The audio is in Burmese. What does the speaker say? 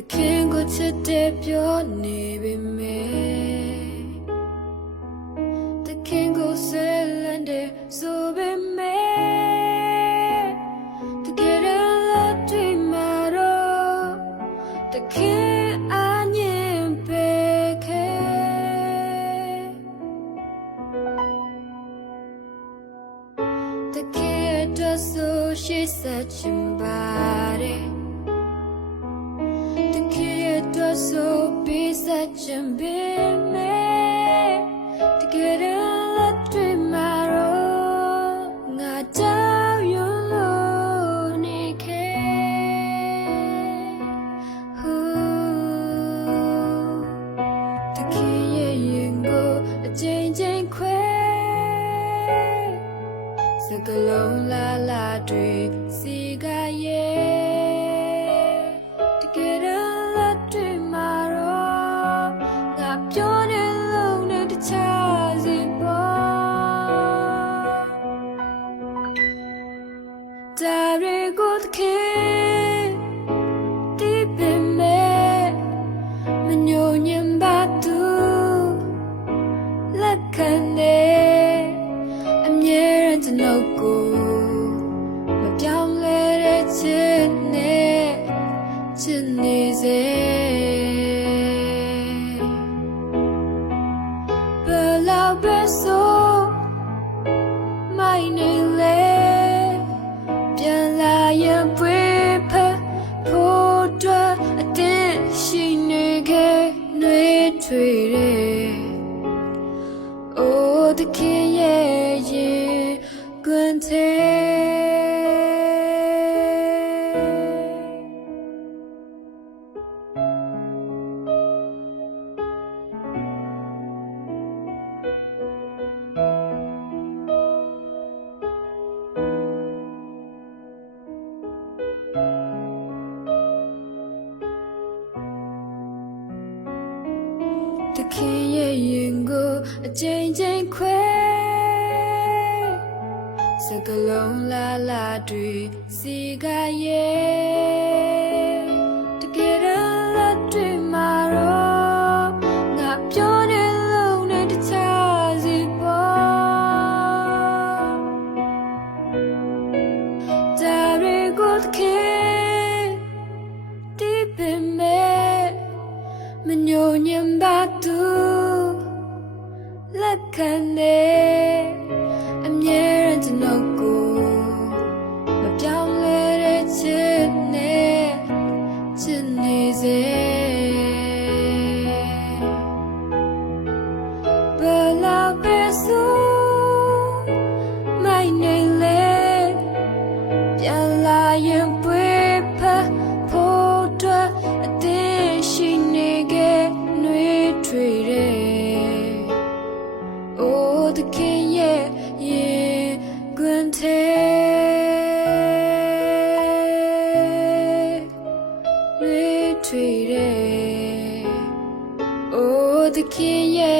တခင်ကိုချစ်တဲ့ပြောနေပေမဲ့တခင်ကိုဆဲလန်းတဲ့ဆိုပေမဲ့တကယ်တော့တွေ့မှာတော့တခင်အငြင်းပေခဲ့တကယ်တော့ဆိုရှိစချင်ပါတယ် ယ်တော့ဆိုပြီးစချင်ပေမဲ့တကယ်တော့တွေ့မှာတော့ငါတောင်းရလို့နေခဲ့ဟူတကယ်ရဲ့ရင်ကိုအချိန်ချ န်ုပ်ကိုမပြောင်းလဲတဲ့ချစ်နဲ့ချစ်နေစေဘယ်လောက်ပဲဆိုမိုင်းနေလေပြန်လာရင်ပွေဖက်ဖို့အတွက်အတင်းရှိနေခဲ့နှွေးထွေတဲ့ Oh, the king, yeah, yeah, The king, yeah, yeah, go, a chain, chain, quay. စကလုံးလာလာတွေစီကရဲ့တကယ်တော့လက်တွေမှာတော့ငါပြောနေလုံးနဲ့တခြားစီပေါ်ဒါတွေကိုတခင်ဒီပင်မဲ့မ ညိုညင်ပါသူလက်ခံနေ Sıdkiye